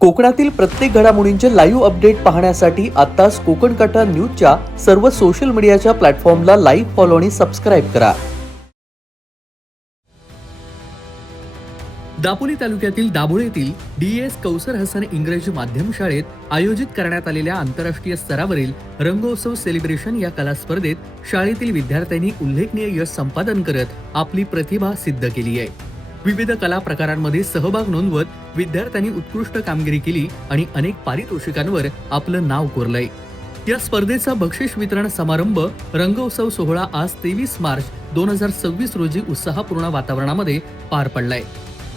कोकणातील प्रत्येक घडामोडींचे live update पाहण्यासाठी आताच कोकण कटा न्यूजच्या सर्व सोशल मीडियाच्या प्लॅटफॉर्मला लाईक, फॉलो आणि सबस्क्राईब करा. दापोली तालुक्यातील दाभोळ येथील डी.एस. कौसर हसन इंग्रजी माध्यम शाळेत आयोजित करण्यात आलेल्या आंतरराष्ट्रीय स्तरावरील रंगोत्सव सेलिब्रेशन या कला स्पर्धेत शाळेतील विद्यार्थ्यांनी उल्लेखनीय यश संपादन करत आपली प्रतिभा सिद्ध केली आहे. विविध कला प्रकारांमध्ये सहभाग नोंदवत विद्यार्थ्यांनी उत्कृष्ट कामगिरी केली आणि अनेक पारितोषिकांवर आपलं नाव कोरलंय. या स्पर्धेचा बक्षीस वितरण समारंभ रंगोत्सव सोहळा आज 23 मार्च 2026 रोजी उत्साहपूर्ण वातावरणामध्ये पार पडलाय.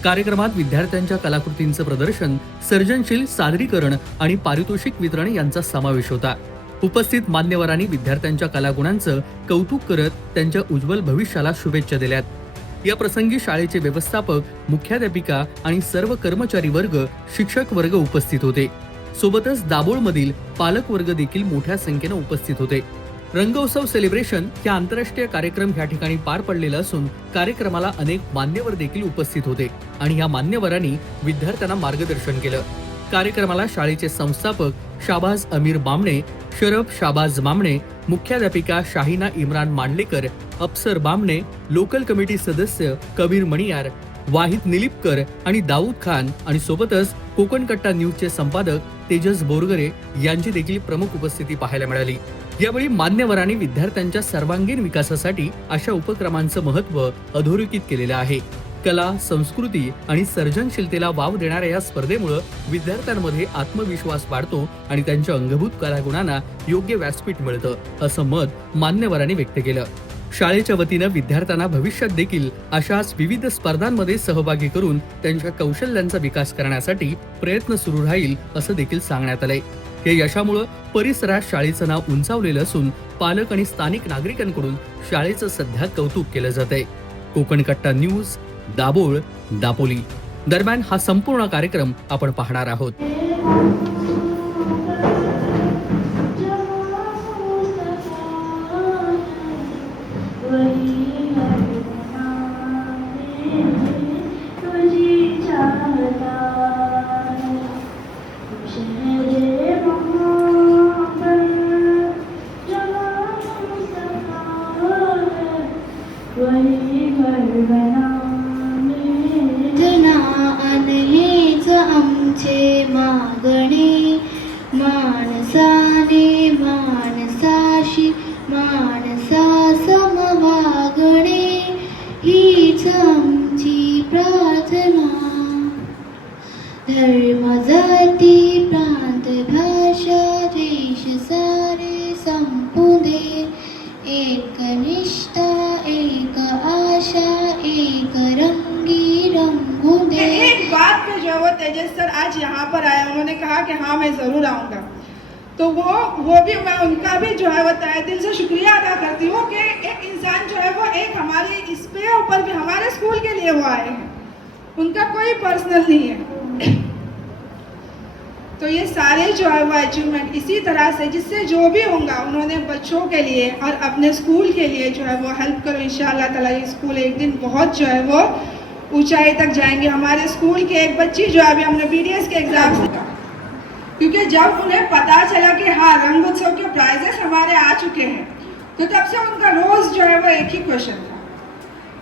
कार्यक्रमात विद्यार्थ्यांच्या कलाकृतींचं प्रदर्शन, सर्जनशील सादरीकरण आणि पारितोषिक वितरण यांचा समावेश होता. उपस्थित मान्यवरांनी विद्यार्थ्यांच्या कलागुणांचं कौतुक करत त्यांच्या उज्ज्वल भविष्याला शुभेच्छा दिल्यात. या प्रसंगी शाळेचे व्यवस्थापक, मुख्याध्यापिका आणि सर्व कर्मचारी वर्ग, शिक्षक वर्ग उपस्थित होते. सोबतच दाभोळमधील पालक वर्ग देखील मोठ्या संख्येने उपस्थित होते. रंगोत्सव सेलिब्रेशन या आंतरराष्ट्रीय कार्यक्रम या ठिकाणी पार पडलेला असून कार्यक्रमाला अनेक मान्यवर देखील उपस्थित होते आणि या मान्यवरांनी विद्यार्थ्यांना मार्गदर्शन केलं. कार्यक्रमाला शाळेचे संस्थापक शाबाज अमीर बामणे, शरफ शाबाज बामणे, मुख्याध्यापिका शाहिना इम्रान मांडलेकर, अफसर बामणे, लोकल कमिटी सदस्य कबीर मणियार, वाहिद निलिपकर आणि दाऊद खान आणि सोबतच कोकण कट्टा न्यूजचे संपादक तेजस बोरगरे यांची देखील प्रमुख उपस्थिती पाहायला मिळाली. यावेळी मान्यवरांनी विद्यार्थ्यांच्या सर्वांगीण विकासासाठी अशा उपक्रमांचं महत्त्व अधोरेखित केलेलं आहे. कला, संस्कृती आणि सर्जनशीलतेला वाव देणाऱ्या या स्पर्धेमुळे विद्यार्थ्यांमध्ये आत्मविश्वास वाढतो आणि त्यांच्या अंगभूत कलागुणांना योग्य व्यासपीठ मिळतं, असं मत मान्यवरांनी व्यक्त केलं. शाळेच्या वतीनं विद्यार्थ्यांना भविष्यात देखील अशाच विविध स्पर्धांमध्ये सहभागी करून त्यांच्या कौशल्यांचा विकास करण्यासाठी प्रयत्न सुरू राहील, असं देखील सांगण्यात आलंय. या यशामुळे परिसरात शाळेचं नाव उंचावलेलं असून पालक आणि स्थानिक नागरिकांकडून शाळेचं सध्या कौतुक केलं जातंय. कोकण कट्टा न्यूज, दाभोळ, दापोली. दरम्यान हा संपूर्ण कार्यक्रम आपण पाहणार आहोत. हेच आमचे मागणे, माणसाने माणसाशी माणसा समवागणे, हीच आमची प्रार्थना. धर्म, जाती, प्रांत, भाषा, देश सारे संपू दे. एक निष्ठा, एक आशा, एक रंगी रंगू दे. एक बात पे जो है वो तेजस सर आज यहाँ पर आए, उन्होंने कहा कि हाँ मैं ज़रूर आऊँगा, तो वो भी मैं उनका भी जो है वो तहे दिल से शुक्रिया अदा करती हूँ कि एक इंसान जो है वो एक हमारे इस पे ऊपर भी हमारे स्कूल के लिए वो आए हैं, उनका कोई पर्सनल नहीं है. तो ये सारे जो है वो अचीवमेंट इसी तरह से जिससे जो भी होगा उन्होंने बच्चों के लिए और अपने स्कूल के लिए जो है वो हेल्प करो. इंशाअल्लाह ताला ये स्कूल एक दिन बहुत जो है वो ऊंचाई तक जाएंगे. हमारे स्कूल के एक बच्ची जो अभी हमने BDS के एग्जाम से, क्योंकि जब उन्हें पता चला कि हाँ रंगोत्सव के प्राइजेस हमारे आ चुके हैं, तो तब से उनका रोज जो है वो एक ही क्वेश्चन था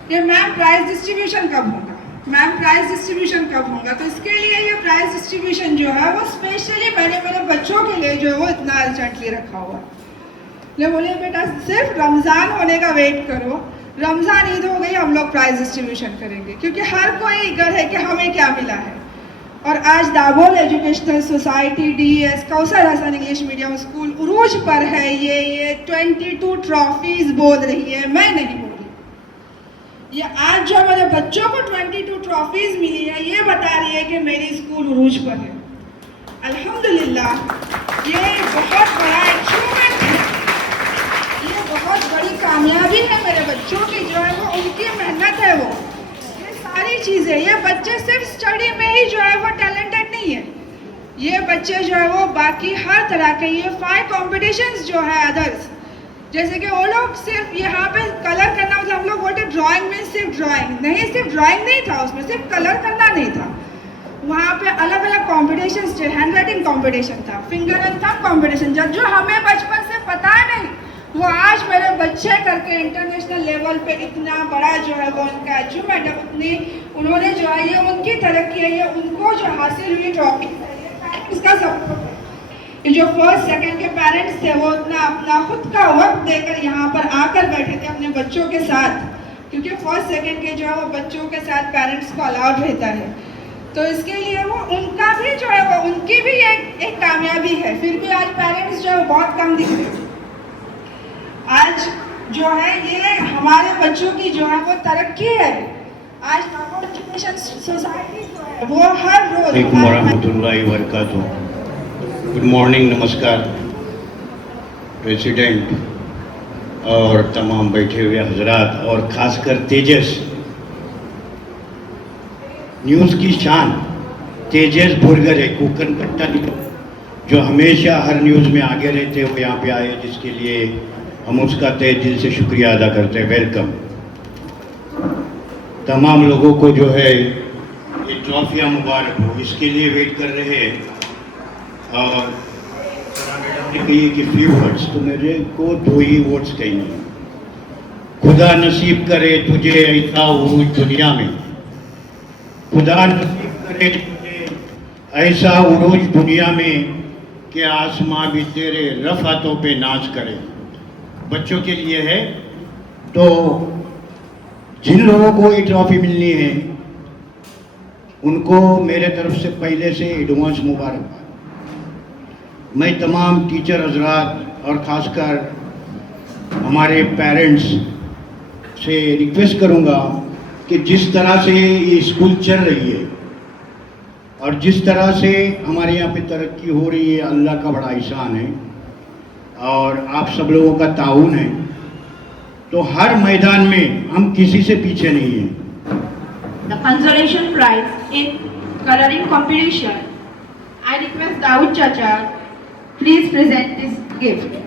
कि मैम प्राइज डिस्ट्रीब्यूशन कब होगा, मैम प्राइज डिस्ट्रीब्यूशन कब होगा. तो इसके लिए ये प्राइज डिस्ट्रीब्यूशन जो है वो स्पेशली मैंने मेरे बच्चों के लिए जो है वो इतना अर्जेंटली रखा हुआ. ले बोले बेटा सिर्फ रमज़ान होने का वेट करो, रमज़ान ईद हो गई हम लोग प्राइज डिस्ट्रीब्यूशन करेंगे, क्योंकि हर कोई ईगर है कि हमें क्या मिला है. और आज Dabhol educational society D S. Kausar Hasan English medium school उरूज पर है. ये 22 ट्रॉफीज बोल रही है, मैं नहीं बोली. ये आज जो मेरे बच्चों को 22 ट्रॉफीज मिली है, ये बता रही है कि मेरी स्कूल उरूज पर है. अल्हम्दुलिल्लाह, ये बहुत बड़ा अचीवमेंट है, ये बहुत बड़ी कामयाबी है मेरे बच्चों की, जो है वो उनकी मेहनत है. वो ये सारी चीज़ें, ये बच्चे सिर्फ स्टडी में ही जो है वो टैलेंटेड नहीं है, ये बच्चे जो है वो बाकी हर तरह के ये 5 कॉम्पिटिशन्स जो है अदर्स, जैसे कि वो लोग सिर्फ यहाँ पे कलर करना, मतलब हम लोग बोलते ड्राइंग में सिर्फ ड्राइंग नहीं, सिर्फ ड्राइंग नहीं था उसमें, सिर्फ कलर करना नहीं था. वहाँ पे अलग अलग कॉम्पिटिशन्स थे, हैंड राइटिंग कॉम्पिटिशन था, फिंगर एंड थंब कॉम्पिटिशन, जो हमें बचपन से पता नहीं, वो आज मेरे बच्चे करके इंटरनेशनल लेवल पे इतना बड़ा जो है वो उनका अचीवमेंट है, उतनी उन्होंने जो है ये उनकी तरक्की है, ये उनको जो हासिल हुई ट्रॉफी इसका सपोर्ट है। ये जो फर्स्ट सेकंड के पेरेंट्स थे वो उतना अपना खुद का वक्त देकर यहाँ पर आकर बैठे थे अपने बच्चों के साथ, क्योंकि फर्स्ट सेकंड के जो है वो बच्चों के साथ पेरेंट्स को अलाउड रहता है, तो इसके लिए वो उनका भी जो है वो उनकी भी एक कामयाबी है। फिर भी आज पेरेंट्स जो है बहुत कम दिख रहे हैं। आज जो है ये हमारे बच्चों की जो है वो तरक्की है। आज नागौर एजुकेशन सोसाइटी जो है वो हर रोज वालेकुम वरहमतुल्लाहि वबरकातुहू। गुड मॉर्निंग, नमस्कार प्रेसिडेंट और तमाम बैठे हुए हजरात और ख़ासकर तेजस, न्यूज़ की शान तेजस बुर्गर है, कुकन कट्टा जो हमेशा हर न्यूज़ में आगे रहते हुए यहाँ पे आए, जिसके लिए हम उसका तहे दिल से शुक्रिया अदा करते हैं। वेलकम। तमाम लोगों को जो है ये ट्रॉफियाँ मुबारक हो, इसके लिए वेट कर रहे हैं। और मैडम ने कही कि फ्यू वर्ड्स, तो मेरे को 2 ही वर्ड्स कहने हैं। खुदा नसीब करे तुझे ऐसा उरूज दुनिया में, खुदा नसीब करे तुझे ऐसा उरूज दुनिया में कि आसमां भी तेरे रफ़ातों पे नाच करे। बच्चों के लिए है, तो जिन लोगों को ये ट्रॉफी मिलनी है उनको मेरे तरफ से पहले से एडवांस मुबारकबाद। मैं तमाम टीचर हजरात और ख़ासकर हमारे पेरेंट्स से रिक्वेस्ट करूंगा कि जिस तरह से ये स्कूल चल रही है और जिस तरह से हमारे यहाँ पे तरक्की हो रही है, अल्लाह का बड़ा एहसान है और आप सब लोगों का ताउन है, तो हर मैदान में हम किसी से पीछे नहीं हैं। The consolation prize in coloring competition. I request Dawood Chacha, please present this gift.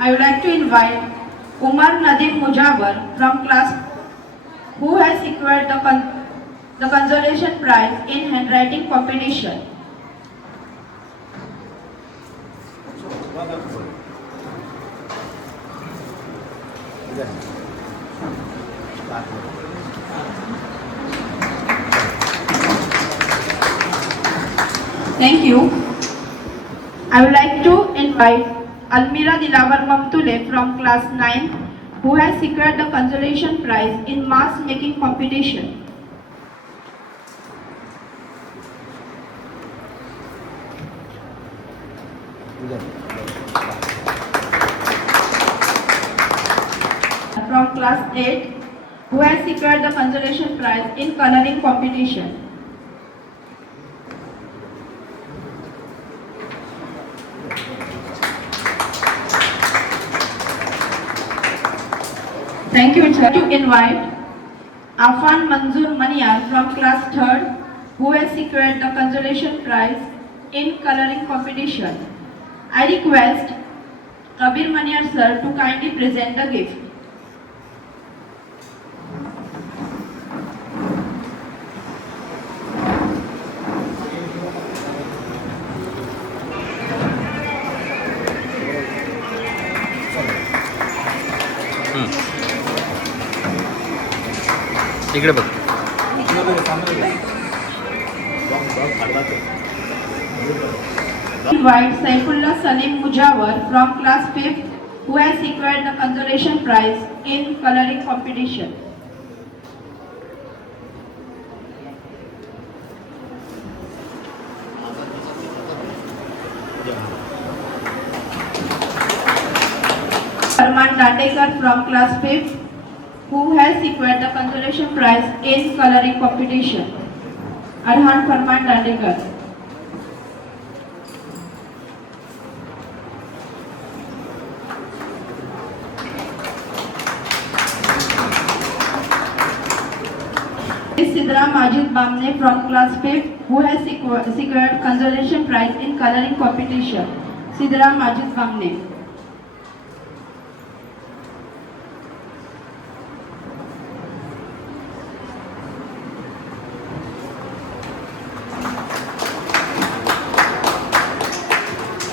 I would like to invite Umar Nadim Mujawar from class who has secured the consolation prize in handwriting competition. Thank you. I would like to invite Almira Dilawar Mamtule from class 9 who has secured the consolation prize in mask making competition. From class 8 who has secured the consolation prize in coloring competition. Thank you, sir. To invite Afan Manzoor Maniyar from class 3rd who has secured the consolation prize in coloring competition. I request Kabir Maniyar sir to kindly present the gift. इकडे बघ. Invite Saifullah Salim Mujawar from class 5th who has secured the consolation prize in coloring competition. Arman Dandekar from class 5th who has secured the consolation prize in coloring competition. Arhan Farman Dandekar. Sidra Majid Bamne from class 5th who has secured consolation prize in coloring competition. Siddharam Majid Bamne.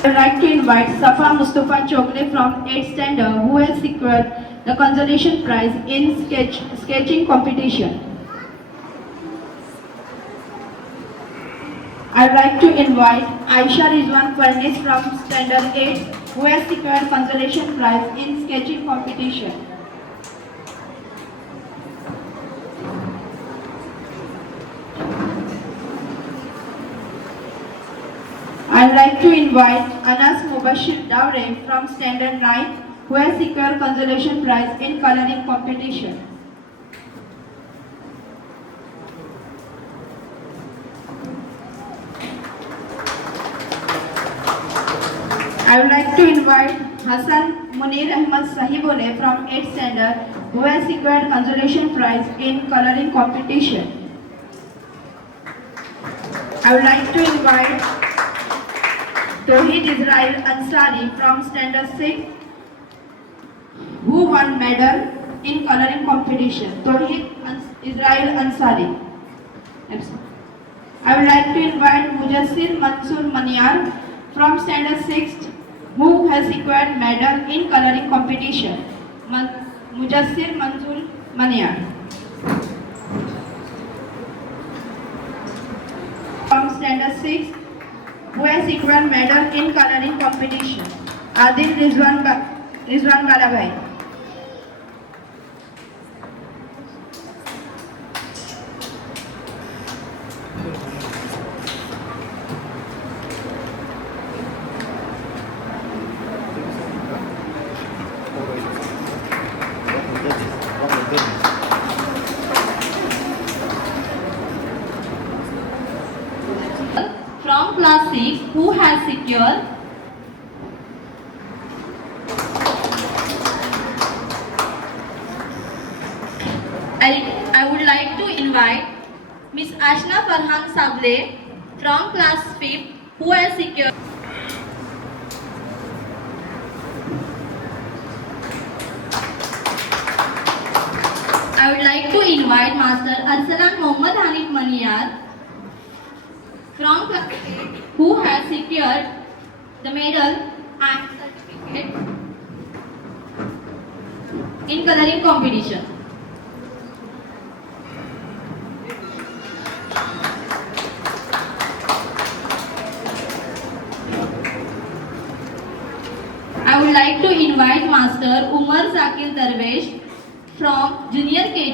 I would like to invite Safa Mustafa Chogle from 8th standard who has secured the consolation prize in sketching competition. I would like to invite Aisha Rizwan Farnis from standard 8 who has secured consolation prize in sketching competition. I would like to invite Anas Mubashir Daure from standard 9 who has secured consolation prize in coloring competition. I would like to invite Hassan Munir Ahmad Sahibole from 8th standard who has secured consolation prize in coloring competition. I would like to invite Tohid Israel Ansari from standard 6 who won medal in coloring competition. Tohid Israel Ansari. I would like to invite Mujassir Mansur Maniar from standard 6 who has secured medal in coloring competition. Mujassir Mansur Maniar. From standard 6 who has secured medal in coloring competition. Adil Rizwan Balabhai. From class 6 who has secured I would like to invite Miss Ashna Farhan Sable from class 5 who has secured I would like to invite Master Arsalan Mohammad Hanif Maniyar from class 8 who has secured the medal and certificate in coloring competition. I would like to invite Master Umar Zakir Darvesh from Junior KG.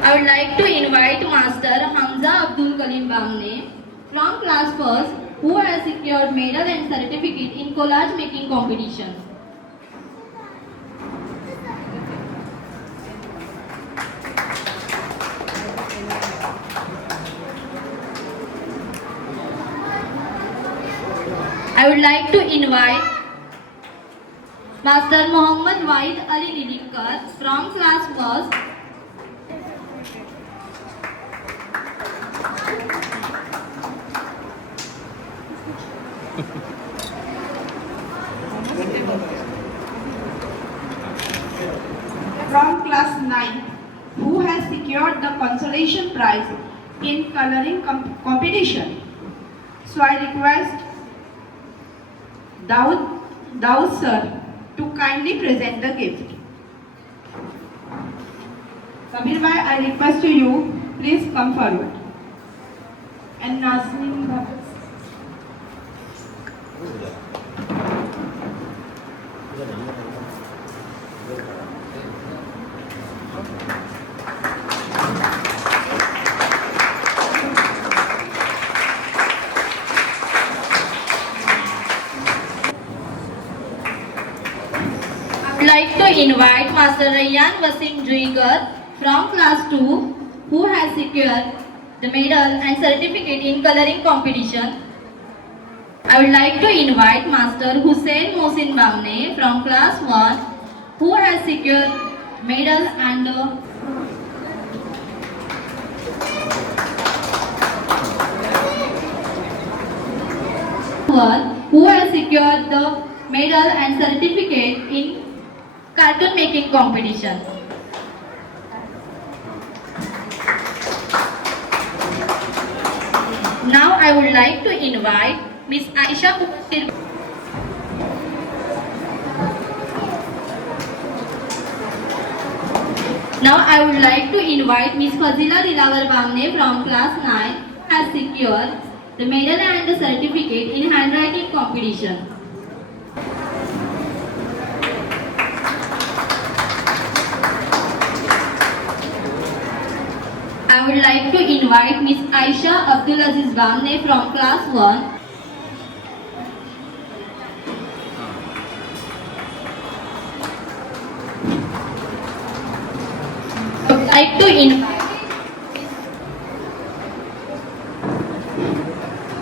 I would like to invite Master Hamza Abdul Kalim Bamne from class 1st who has secured medal and certificate in collage making competition. I would like to invite Master Muhammad Wahid Ali Lilimkar from class 1st from class 9 who has secured the consolation prize in coloring competition. So I request Daud sir to kindly present the gift. Kabir bhai, I request to you, please come forward. And Nazneen bhai. I would like to invite Master Rayyan Wasim Juigar from class 2 who has secured the medal and certificate in coloring competition. I would like to invite Master Hussein Mohsin Bamne from class 1 who has secured medal and who has secured the medal and certificate in cartoon making competition. Now I would like to invite Miss Aisha Kuttir. Now I would like to invite Miss Fazila Dilawar Bamne from class 9 has secured the medal and the certificate in handwriting competition. I would like to invite Miss Aisha Abdulaziz Bamne from class 1. I would like to invite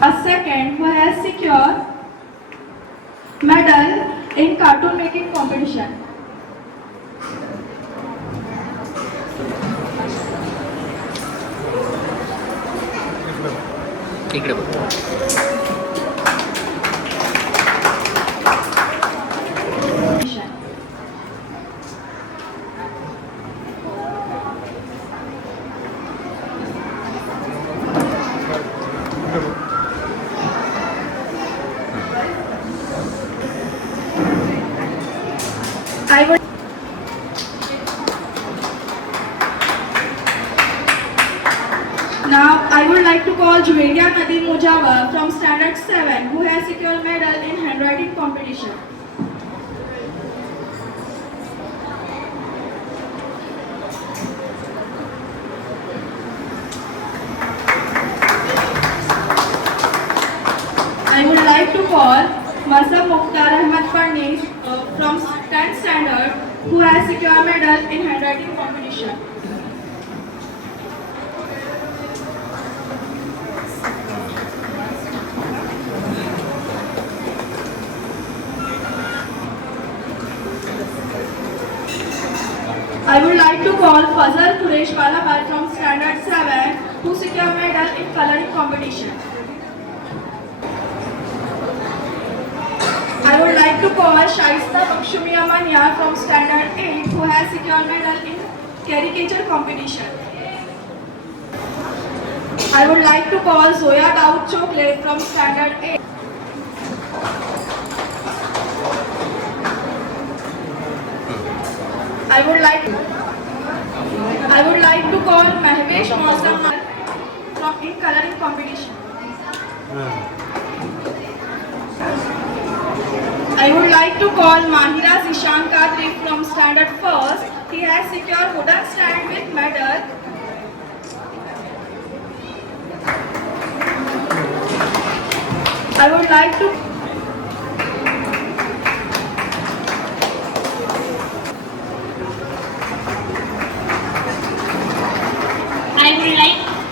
A second who has secured medal in cartoon making competition. इकडे बघ. I would Now I would like to call Juweria Nadeem Mujawar from standard 7 who has secured medal in handwriting competition. I would like to call Mazhar Mukhtar Ahmad Farnish from 10th standard who has secured medal in handwriting competition. I would like to call Fazal Quresh Balabal from standard 7 who secured medal in coloring competition. I would like to call Shaista Bakshumia Manya from standard 8 who has secured medal in caricature competition. I would like to call Zoya Daud Chocolate from standard 8. I would like to call Mahvesh Mausam from in coloring competition. I would like to call Mahira Zishan Kadri from standard 1st. He has secured wooden stand with medal. I would like to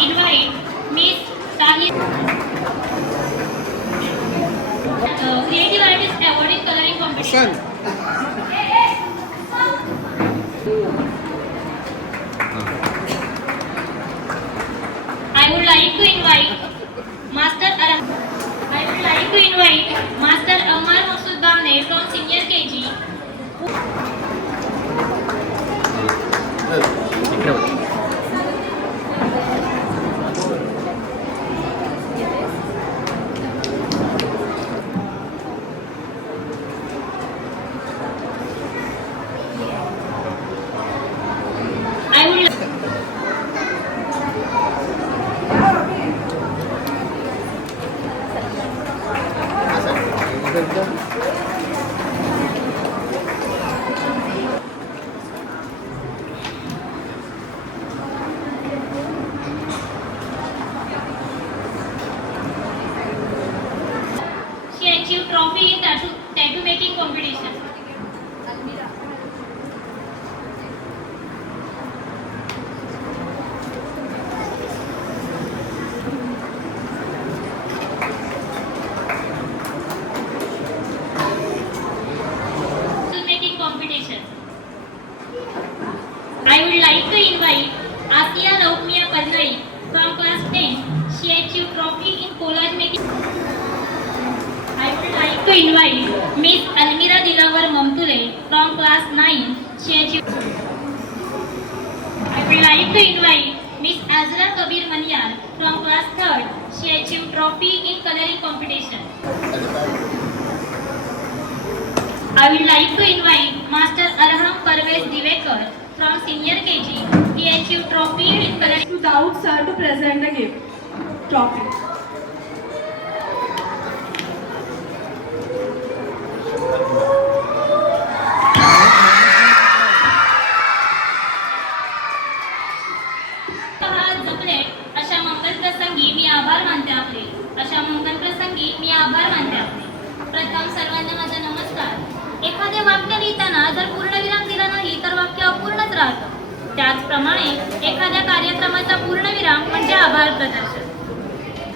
invite Miss Sahib, Creative Artist Award in Coloring Competition. I would like to invite Master Ammar Masud Bamne from Senior KG. इकडे बघ. I would असं. invite Asiya Raukmiya Parnai from class 10. She achieved trophy in collage making. I would like to invite Miss Almira Dilawar Mamtule from class 9. She achieved. I would like to invite Miss Azra Kabir Maniyar from class 3rd. She achieved trophy in coloring competition. I would like to invite Master Arham Parvez Divekar from senior KG. He achieved trophy in coloring. To Daud sir to present the gift trophy. जपले अशा मंगल प्रसंगी मी आभार मानते आपले. अशा मंगल प्रसंगी मी आभार मानते आपले. प्रथम सर्वांना माझा नमस्कार. एखादे वाक्य लिहिताना जर पूर्णविराम दिला नाही तर वाक्य अपूर्णच राहतं. त्याचप्रमाणे एखाद्या कार्यक्रमाचा पूर्णविराम म्हणजे आभार प्रदर्शन.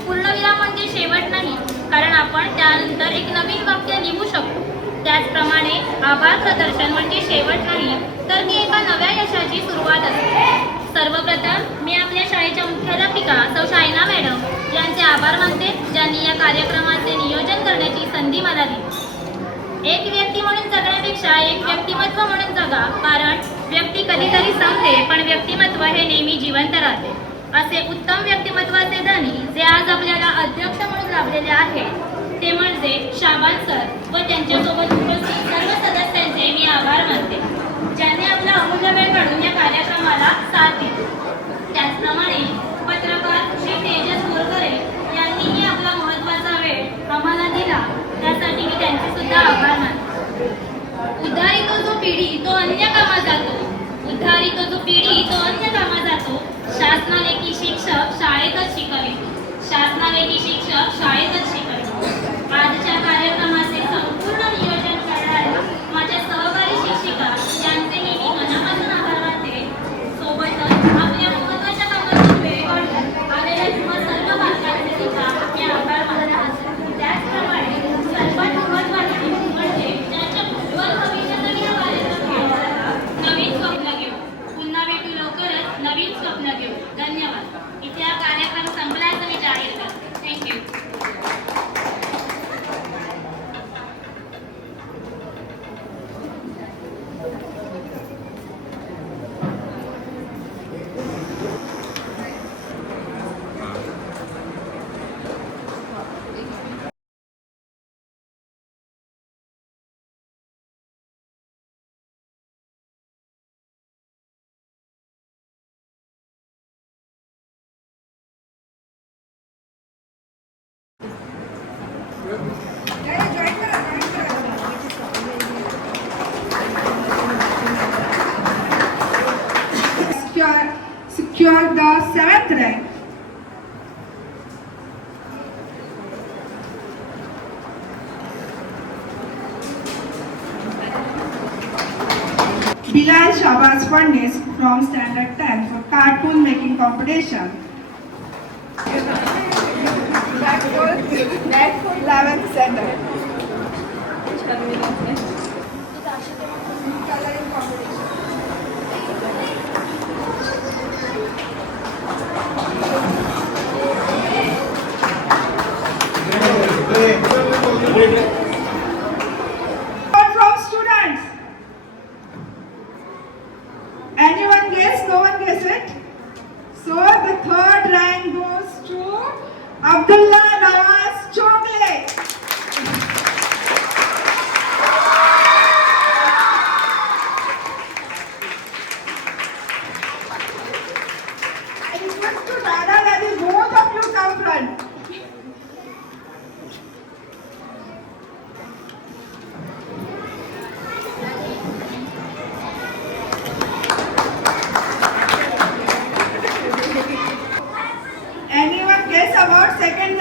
पूर्णविराम म्हणजे शेवट नाही, कारण आपण त्यानंतर एक नवीन वाक्य लिहू शकतो. त्याचप्रमाणे आभार प्रदर्शन म्हणजे शेवट नाही, तर ती एका नव्या यशाची सुरुवात असते. सर्वप्रथम मी आपल्या शाळेच्या मुख्याध्यापिका सौ शायना मॅडम यांचे आभार मानते, ज्यांनी या कार्यक्रमाचे नियोजन करण्याची संधी मला दिली. एक व्यक्ती म्हणून जगण्यापेक्षा एक व्यक्तिमत्व म्हणून जगा, कारण व्यक्ती कधीतरी संपते पण व्यक्तिमत्व हे नेहमी जिवंत राहते. असे उत्तम व्यक्तिमत्वाचे धनी जे आज आपल्याला अध्यक्ष म्हणून लाभलेले आहेत ते म्हणजे शाबान सर व त्यांच्यासोबत उपस्थित सर्व सदस्यांचे मी आभार मानते, ज्यांनी आपला अमूल्य वेळ काढून या कार्यक्रमाला साथ दिली. त्याचप्रमाणे पत्रकार श्री तेजस बोरकरे यांनीही आपला महत्त्वाचा वेळ आम्हाला दिला, त्यासाठी मी त्यांचे सुद्धा आभार मानते. उद्धारितो जो पिढी तो अन्य कामा जातो, उद्धारितो जो पिढी तो अन्य कामा जातो. शासनाने की शिक्षक शाळेतच शिकवितो, शासनाने की शिक्षक शाळेतच शिकवितो. आजच्या कार्यक्रमाचे संपूर्ण नियोजन करणाऱ्या माझ्या सहकारी शिक्षिका यांचेही मी मनापासून आभार मानते. सोबतच आपल्या महत्त्वाच्या कामातून वेळ काढून आलेल्या तुम्हा सर्व पालकांचे सुद्धा मी आभार मानते. त्याचप्रमाणे सर्वात महत्त्वाचे म्हणजे ज्यांच्या उज्ज्वल भविष्यासाठी हा कार्यक्रम केला जातो. नवीन स्वप्न घेऊ, पुन्हा भेटू लवकरच नवीन स्वप्न घेऊ. धन्यवाद. इथे हा कार्यक्रम संपल्याचं मी जाहीर करते. Thank you. Secured the 7th rank. Bilal Shabazz Furnace from Standard 10 for cartoon making competition. That for 11th standard. Coloring competition. From students. Anyone guess? No one guess it. So the 3rd rank goes to Abdullah Nawaz Chogle. I request to Dada Dadi, both of you come front. Anyone guess about 2nd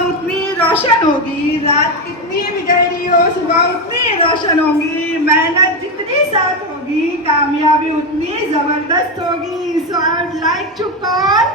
उतनी रोशन होगी, रात कितनी भी गहरी हो सुबह उतनी रोशन होगी, मेहनत जितनी साथ होगी कामयाबी उतनी जबरदस्त होगी. So I would like to call